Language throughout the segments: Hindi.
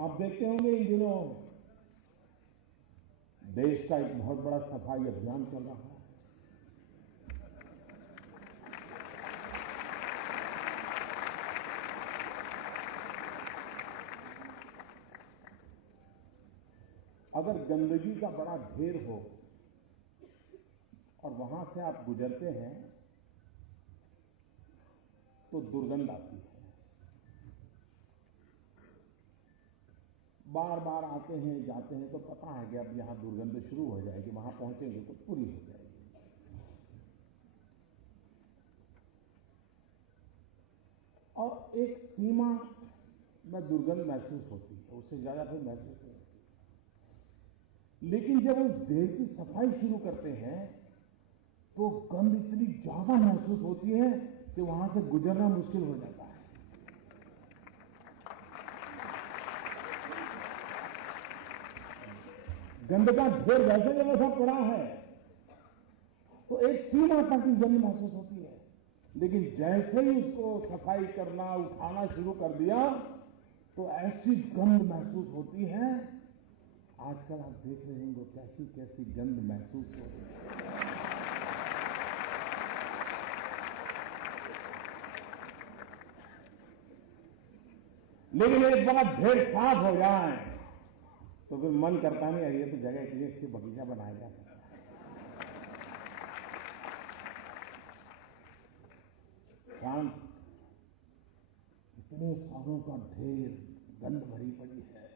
आप देखते होंगे इन दिनों देश का एक बहुत बड़ा सफाई अभियान चल रहा है। अगर गंदगी का बड़ा ढेर हो और वहां से आप गुजरते हैं तो दुर्गंध आती है। बार बार आते हैं जाते हैं तो पता है कि अब यहां दुर्गंध शुरू हो जाएगी, वहां पहुंचेंगे तो पूरी हो जाएगी। और एक सीमा में दुर्गंध महसूस होती है, उससे ज्यादा फिर महसूस नहीं होती। लेकिन जब उस देह की सफाई शुरू करते हैं तो गंध इतनी ज्यादा महसूस होती है कि वहां से गुजरना मुश्किल हो जाता है। गंध का ढेर वैसे जब ऐसा पड़ा है तो एक सीमा तक की गंध महसूस होती है, लेकिन जैसे ही उसको सफाई करना उठाना शुरू कर दिया तो ऐसी गंध महसूस होती है। आजकल आप देख रहे होंगे कैसी कैसी गंध महसूस हो रही है। लेकिन एक बार ढेर साफ हो जाए तो फिर मन करता नहीं, ये तो जगह के लिए अच्छी बगीचा बनाया जा सकता है। शांत इतने सालों का ढेर गंध भरी पड़ी है,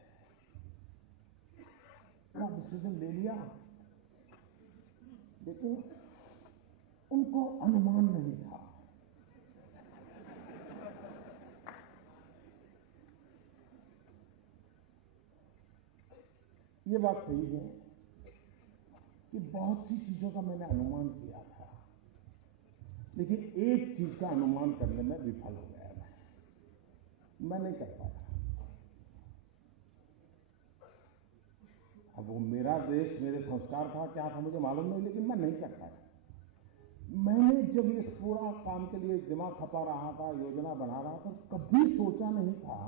डिसीजन ले लिया, लेकिन उनको अनुमान नहीं था। ये बात सही है कि बहुत सी चीजों का मैंने अनुमान किया था, लेकिन एक चीज का अनुमान करने में विफल हो गया मैं नहीं कर पाया। अब वो मेरा देश मेरे संस्कार था क्या था मुझे मालूम नहीं, लेकिन मैं नहीं कर पाया। मैंने जब ये पूरा काम के लिए दिमाग खपा रहा था, योजना बना रहा था, कभी सोचा नहीं था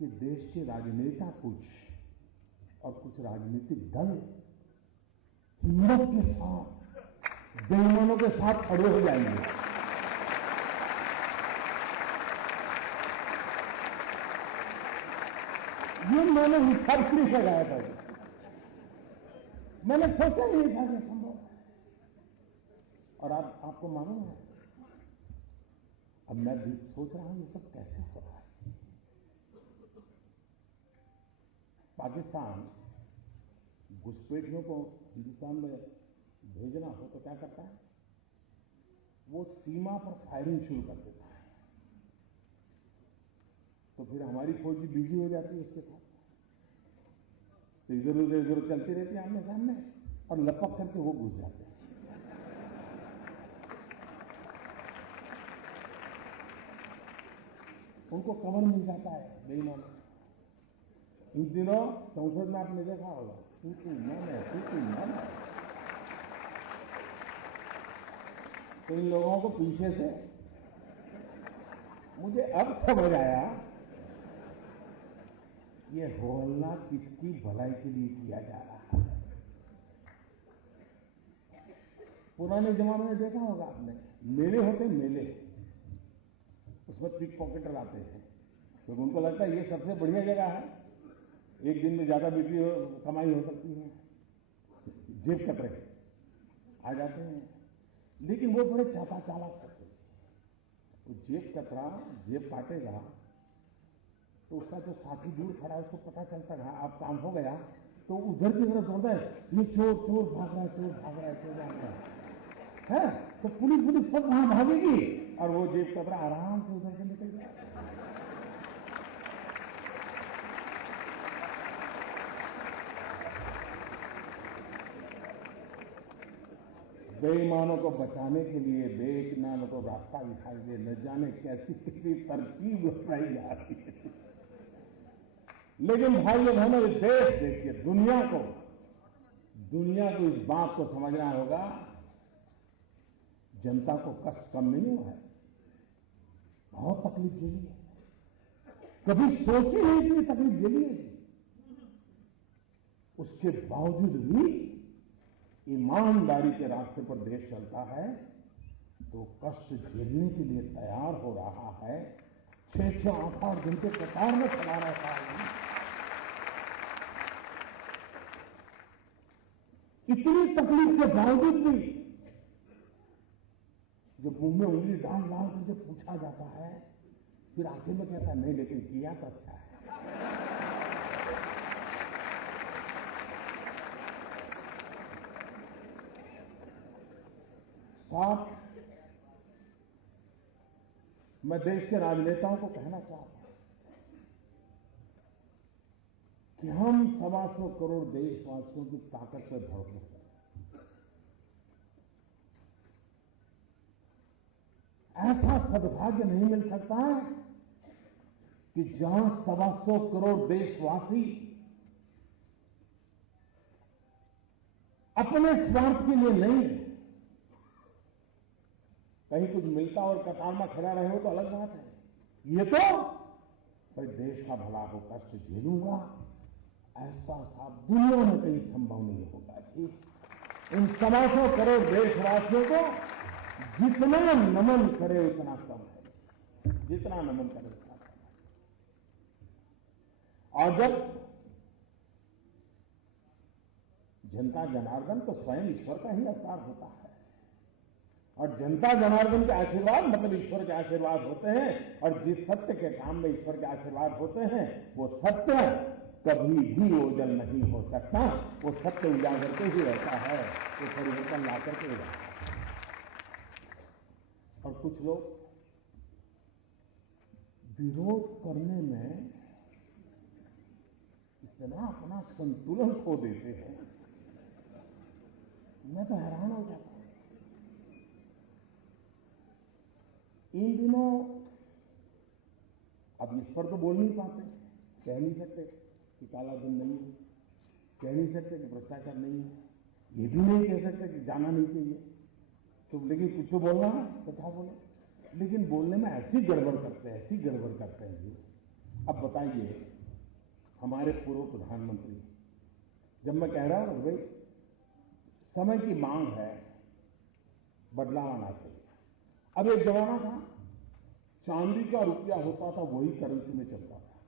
कि देश के राजनेता कुछ और कुछ राजनीतिक दल हिम्मत के साथ बेईमानों के साथ खड़े हो जाएंगे। ये मैंने रिसर्च नहीं लगाया था, मैंने सोचा ही नहीं था कि संभव है। और आपको मालूम है, अब मैं भी सोच रहा हूं ये सब कैसे हो रहा है। पाकिस्तान घुसपैठियों को हिंदुस्तान में भेजना हो तो क्या करता है, वो सीमा पर फायरिंग शुरू कर देता है, तो फिर हमारी फौज भी बिजी हो जाती है उसके साथ, तो इधर उधर चलती रहती है आमने सामने और लपक करके वो घुस जाते हैं। उनको कवर मिल जाता है बेईमान। इन दिनों संसद में आपने देखा होगा तू मन है, तो इन लोगों को पीछे से मुझे अब समझ आया ये होहल्ला किसकी भलाई के लिए किया जा रहा है। पुराने जमाने में देखा होगा आपने, मेले होते मेले, उसमें पिक पॉकेटर आते हैं, तो उनको लगता है ये सबसे बढ़िया जगह है, एक दिन में ज्यादा बिक्री कमाई हो सकती है, जेब कतरे आ जाते हैं। लेकिन वो बड़े चापा चालाक करते हैं, वो जेब कतरा जेब काटेगा तो उसका जो साथी दूर खड़ा है उसको पता चलता है आप काम हो गया, तो उधर की तरफ दौड़ता है, ये चोर चोर भाग रहा है, चोर भाग रहा है, चोर भाग रहा है, तो पुलिस सब वहां भागेगी और वो जेब कतरा आराम से उधर से निकल जाएगा। बेईमानों को बचाने के लिए बेईमानों को रास्ता दिखाई दे, न जाने कैसी किसी तरकीब अपनाई जा रही है। लेकिन भाइयों बहनों, देश देखिए, दुनिया को इस बात को समझना होगा, जनता को कष्ट कम नहीं हुआ है, बहुत तकलीफ झेली है। कभी सोची नहीं इतनी तकलीफ झेली है। उसके बावजूद भी ईमानदारी के रास्ते पर देश चलता है तो कष्ट झेलने के लिए तैयार हो रहा है। 6-6 8-8 घंटे कतार में खड़ा रहता है। इतनी तकलीफ के बावजूद भी जब मुंह में उंगली डाल डाल कर जब पूछा जाता है, फिर आखिर में कहता नहीं, लेकिन किया तो अच्छा है। साथ मैं देश के राजनेताओं को कहना चाहता हूं कि हम 125 करोड़ देशवासियों की ताकत से भरपूर हैं। ऐसा सद्भाग्य नहीं मिल सकता है कि जहां 125 करोड़ देशवासी अपने स्वार्थ के लिए नहीं, कहीं कुछ मिलता और कतार में खड़ा रहे हो तो अलग बात है। ये तो भाई देश का भला हो, कष्ट झेलूंगा, ऐसा साफ दुनिया में कहीं संभव नहीं होगा जी। इन 125 करोड़ देशवासियों को जितना नमन करे उतना कम है, जितना नमन करे उतना कम है। और जब जनता जनार्दन तो स्वयं ईश्वर का ही अवतार होता है, और जनता जनार्दन के आशीर्वाद मतलब ईश्वर के आशीर्वाद होते हैं। और जिस सत्य के काम में ईश्वर के आशीर्वाद होते हैं वो सत्य कभी भी ओझल नहीं हो सकता। वो सत्य उजागर के ही रहता है, वो परिवर्तन ला करके ही रहता है। और कुछ लोग विरोध करने में इतना अपना संतुलन खो देते हैं, मैं तो हैरान हो जाता हूं। इन दिनों अब इस पर तो बोल नहीं पाते, कह नहीं सकते कि काला धन नहीं है, कह नहीं सकते कि भ्रष्टाचार नहीं है, ये भी नहीं कह सकते कि जाना नहीं चाहिए। तो लेकिन कुछ तो बोलना है तो क्या बोले, लेकिन बोलने में ऐसी गड़बड़ करते हैं, ऐसी गड़बड़ करते हैं जी। अब बताइए, हमारे पूर्व प्रधानमंत्री, जब मैं कह रहा हूं भाई समय की मांग है, बदलाव आना चाहिए। अब एक जमाना था चांदी का रुपया होता था, वही करेंसी में चलता था।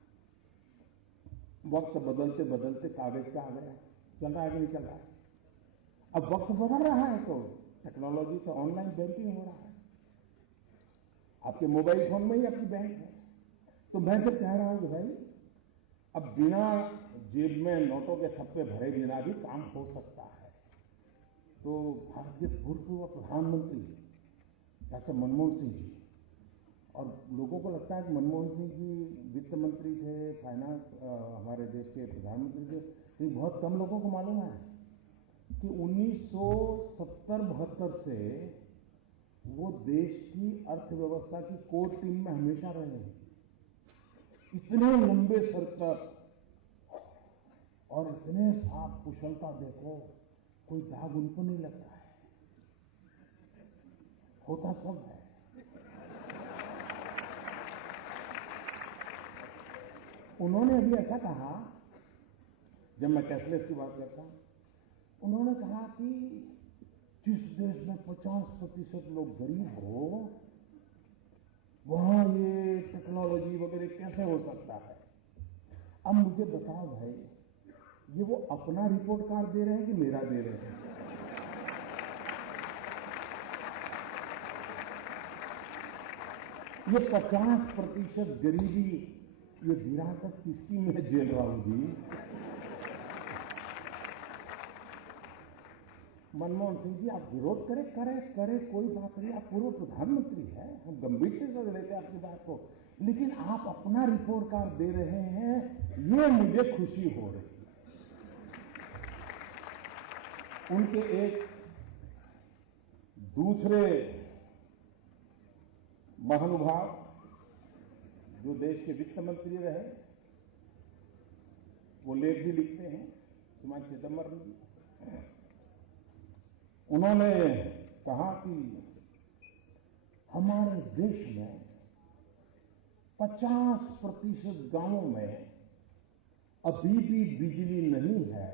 वक्त बदलते बदलते कागज का आ गया, चल रहा है कि नहीं चल रहा है। अब वक्त बदल रहा है तो टेक्नोलॉजी से ऑनलाइन बैंकिंग हो रहा है, आपके मोबाइल फोन में ही आपकी बैंक है। तो मैं तो कह रहा हूं कि भाई अब बिना जेब में नोटों के थप्पे भरे बिना भी काम हो सकता है। तो भारत के पूर्व प्रधानमंत्री डॉक्टर मनमोहन सिंह जी, और लोगों को लगता है कि मनमोहन सिंह जी वित्त मंत्री थे, फाइनेंस हमारे देश के प्रधानमंत्री थे, लेकिन बहुत कम लोगों को मालूम है कि 1970-72 से वो देश की अर्थव्यवस्था की कोर टीम में हमेशा रहे हैं। इतने लंबे सर तक और इतने साफ कुशलता, देखो कोई दाग उनको नहीं लगता है, होता सब है। उन्होंने अभी ऐसा कहा, जब मैं कैशलेस की बात करता हूं, उन्होंने कहा कि जिस देश में 50% लोग गरीब हो, वहां ये टेक्नोलॉजी वगैरह कैसे हो सकता है। अब मुझे बताओ भाई, ये वो अपना रिपोर्ट कार्ड दे रहे हैं कि मेरा दे रहे हैं? ये 50% गरीबी, ये विरासत किसकी मैं झेल रहा हूं जी। मनमोहन सिंह जी, आप विरोध करें कोई बात नहीं, आप पूर्व प्रधानमंत्री हैं, हम गंभीरता से लेते हैं आपकी बात को, लेकिन आप अपना रिपोर्ट कार्ड दे रहे हैं, ये मुझे खुशी हो रही है। उनके एक दूसरे महानुभाव जो देश के वित्त मंत्री रहे, वो लेख भी लिखते हैं, श्रीमान चिदम्बरम जी, उन्होंने कहा कि हमारे देश में 50% गांवों में अभी भी बिजली नहीं है,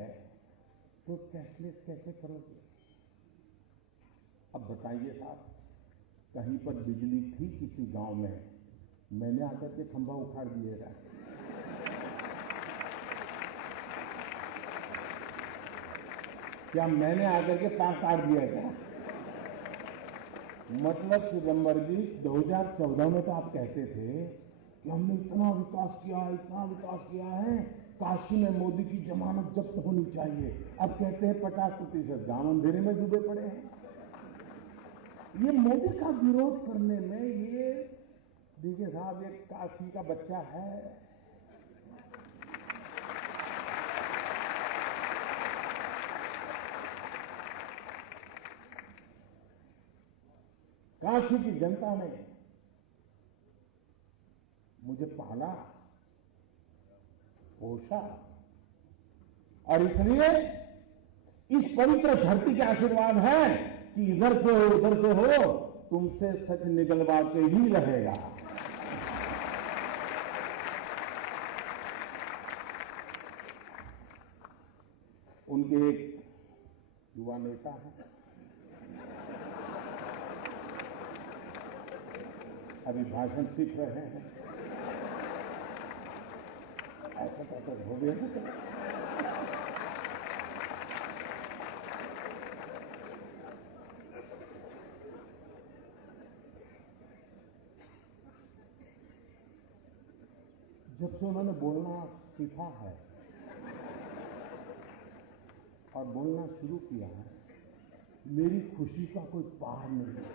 तो कैशलेस कैसे करोगे? अब बताइए साहब, कहीं पर बिजली थी किसी गांव में, मैंने आकर के खंभा उखाड़ दिएगा। क्या मैंने आकर के तार काट दिया क्या? मतलब चिदंबर जी, 2014 में तो आप कहते थे कि हमने इतना विकास किया है, काशी में मोदी की जमानत जब्त होनी चाहिए। अब कहते हैं 50% गांव अंधेरे में डूबे पड़े हैं। ये मोदी का विरोध करने में, ये देखिए साहब, एक काशी का बच्चा है, काशी की जनता ने मुझे पाला, पोषा, और इसलिए इस पवित्र धरती के आशीर्वाद है कि इधर से हो उधर से हो, तुमसे सच निकलवा के ही रहेगा। उनके एक युवा नेता हैं, अभी भाषण सीख रहे हैं, ऐसा कहते हो गया। जब से उन्होंने बोलना सीखा है और बोलना शुरू किया है, मेरी खुशी का कोई पार नहीं है।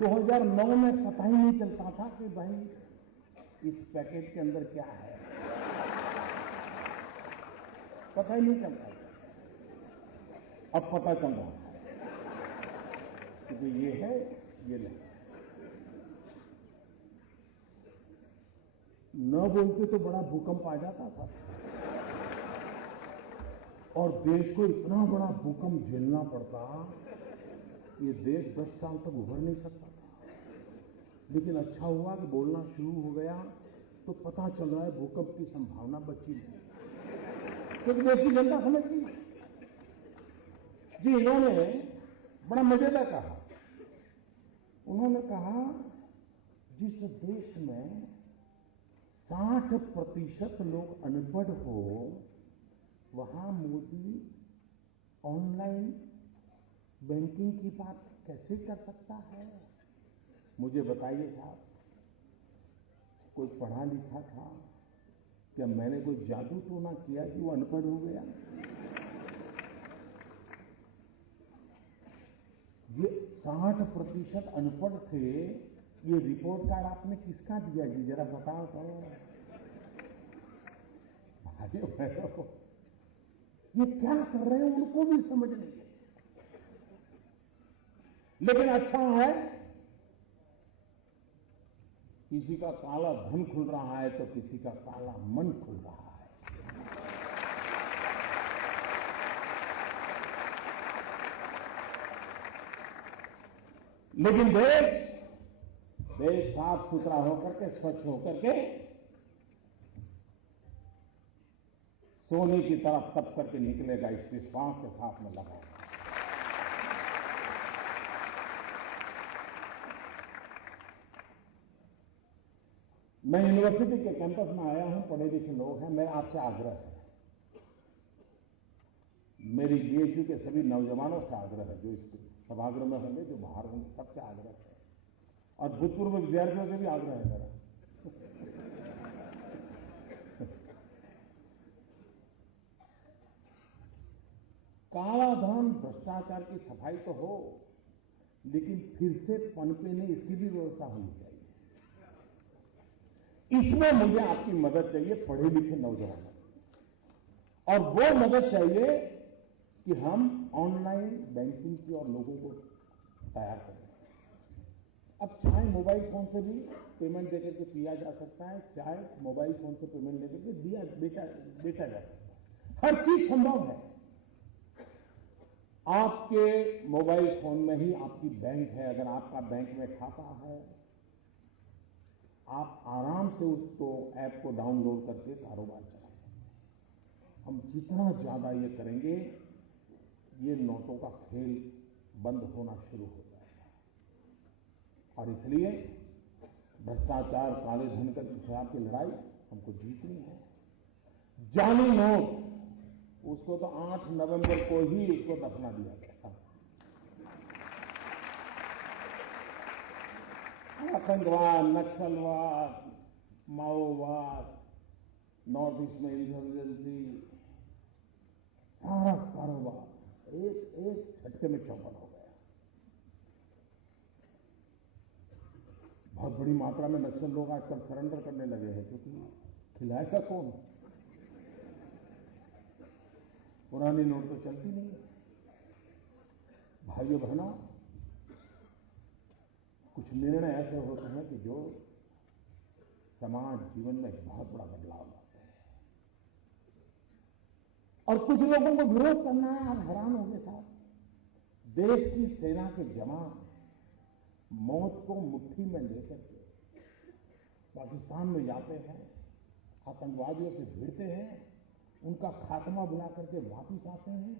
2009 में पता ही नहीं चलता था कि भाई इस पैकेट के अंदर क्या है, पता ही नहीं चलता था। अब पता चल रहा है कि ये है, ये नहीं। न बोलते तो बड़ा भूकंप आ जाता था, और देश को इतना बड़ा भूकंप झेलना पड़ता, ये देश 10 साल तक उभर नहीं सकता था। लेकिन अच्छा हुआ कि बोलना शुरू हो गया, तो पता चल रहा है भूकंप की संभावना बची नहीं, क्योंकि देश की जनता समझ गई। जी, इन्होंने बड़ा मजेदार कहा। उन्होंने कहा, जिस देश में 60% लोग अनपढ़ हो, वहां मोदी ऑनलाइन बैंकिंग की बात कैसे कर सकता है? मुझे बताइए साहब, कोई पढ़ा लिखा था? क्या मैंने कोई जादू तो ना किया कि वो अनपढ़ हो गया? ये 60% अनपढ़ थे, ये रिपोर्ट कार्ड आपने किसका दिया जी, जरा बताओ तो। भाइयों बहनों, ये क्या कर रहे हैं उनको भी समझ नहीं है। लेकिन अच्छा है, किसी का काला धन खुल रहा है तो किसी का काला मन खुल रहा है। लेकिन देश साफ सुथरा होकर के, स्वच्छ होकर के, सोने की तरफ तप करके निकलेगा, इस विश्वास के साथ में लगा। मैं यूनिवर्सिटी के कैंपस में आया हूं, पढ़े लिखे लोग हैं, मेरा आपसे आग्रह है, मेरी बीएचयू के सभी नौजवानों से आग्रह है, जो इस सभागृह में होंगे, जो बाहर होंगे, सबसे आग्रह है, और भूतपूर्व विद्यार्थियों से भी आग्रह है मेरा। काला धन, भ्रष्टाचार की सफाई तो हो, लेकिन फिर से पनपे नहीं, इसकी भी व्यवस्था होनी चाहिए। इसमें मुझे आपकी मदद चाहिए, पढ़े लिखे नौजवानों, और वो मदद चाहिए कि हम ऑनलाइन बैंकिंग की और लोगों को तैयार करें। अब चाहे मोबाइल फोन से भी पेमेंट देकर के किया जा सकता है, चाहे मोबाइल फोन से पेमेंट लेकर के बेचा जा सकता है, हर चीज संभव है। आपके मोबाइल फोन में ही आपकी बैंक है। अगर आपका बैंक में खाता है, आप आराम से उसको ऐप को डाउनलोड करके कारोबार चला सकते हैं। हम जितना ज्यादा ये करेंगे, ये नोटों का खेल बंद होना शुरू हो जाएगा। और इसलिए भ्रष्टाचार, काले धन के खिलाफ की लड़ाई हमको जीतनी है। जाली नोट, उसको तो 8 नवंबर को ही उसको दफना दिया गया। आतंकवाद, नक्सलवाद, माओवाद, नॉर्थ ईस्ट में इंसर्जेंसी, सारा कारोबार एक एक झटके में चौपट हो गया। बहुत बड़ी मात्रा में नक्सल लोग आजकल सरेंडर करने लगे हैं, क्योंकि खिलाएगा कौन? पुरानी नोट तो चलती नहीं है। भाइयों बहनों, कुछ निर्णय ऐसे होते हैं कि जो समाज जीवन में एक बहुत बड़ा बदलाव लाते हैं। और कुछ लोगों को विरोध करना है। आप हैरान होंगे साहब, देश की सेना के जवान मौत को मुट्ठी में लेकर के पाकिस्तान में जाते हैं, आतंकवादियों से भिड़ते हैं, उनका खात्मा बुला करके वापिस आते हैं,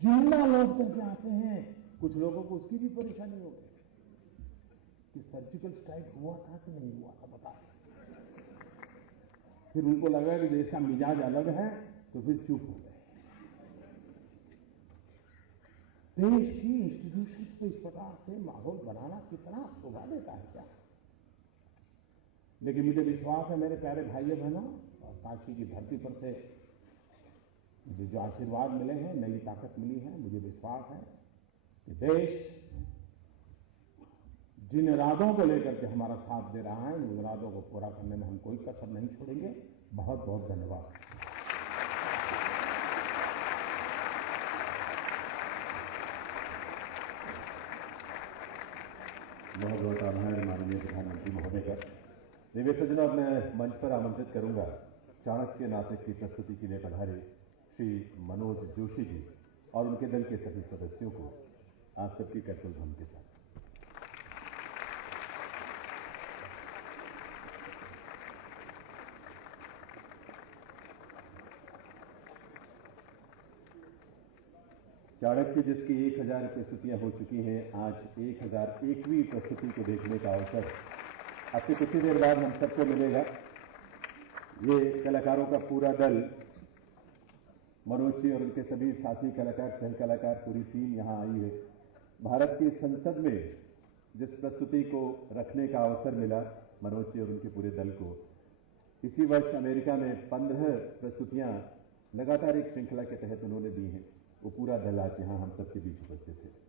जिंदा लौट करके आते हैं। कुछ लोगों को उसकी भी परेशानी हो गई कि सर्जिकल स्ट्राइक हुआ था कि नहीं हुआ था, बता। फिर उनको लगा कि देश का मिजाज अलग है, तो फिर चुप हो गए। देश की इंस्टीट्यूशंस को इस प्रकार से माहौल बनाना कितना शोभा देता है क्या। लेकिन मुझे विश्वास है मेरे प्यारे भाइयों बहनों, और काशी की धरती पर से मुझे जो आशीर्वाद मिले हैं, नई ताकत मिली है, मुझे विश्वास है कि देश जिन इरादों को लेकर के हमारा साथ दे रहा है, उन इरादों को पूरा करने में हम कोई कसर नहीं छोड़ेंगे। बहुत बहुत धन्यवाद। बहुत बहुत आभार माननीय प्रधानमंत्री महोदय का। देवी सज्जनों, अब मैं मंच पर आमंत्रित करूंगा चाणक्य नाटक की प्रस्तुति के लिए पधारे श्री मनोज जोशी जी और उनके दल के सभी सदस्यों को, आप सबकी करतल ध्वनि के साथ। चाणक्य जिसकी 1000 प्रस्तुतियां हो चुकी हैं, आज 1001वीं प्रस्तुति को देखने का अवसर अब से कुछ ही देर बाद हम सबको मिलेगा। ये कलाकारों का पूरा दल, मनोज जी और उनके सभी साथी कलाकार, सह कलाकार, पूरी टीम यहां आई है। भारत की संसद में जिस प्रस्तुति को रखने का अवसर मिला मनोज जी और उनके पूरे दल को, इसी वर्ष अमेरिका में 15 प्रस्तुतियां लगातार एक श्रृंखला के तहत उन्होंने दी हैं। वो पूरा दल आज यहां हम सबके बीच उपस्थित है।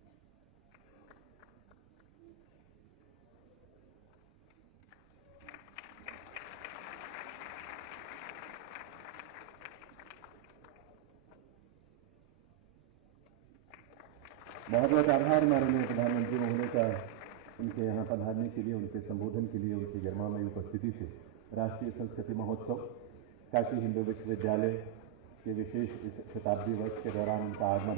बहुत बहुत आभार माननीय प्रधानमंत्री महोदय का उनके यहां पधारने के लिए, उनके संबोधन के लिए, उनकी गरिमामयी उपस्थिति से। राष्ट्रीय संस्कृति महोत्सव, काशी हिंदू विश्वविद्यालय के विशेष इस शताब्दी वर्ष के दौरान उनका आगमन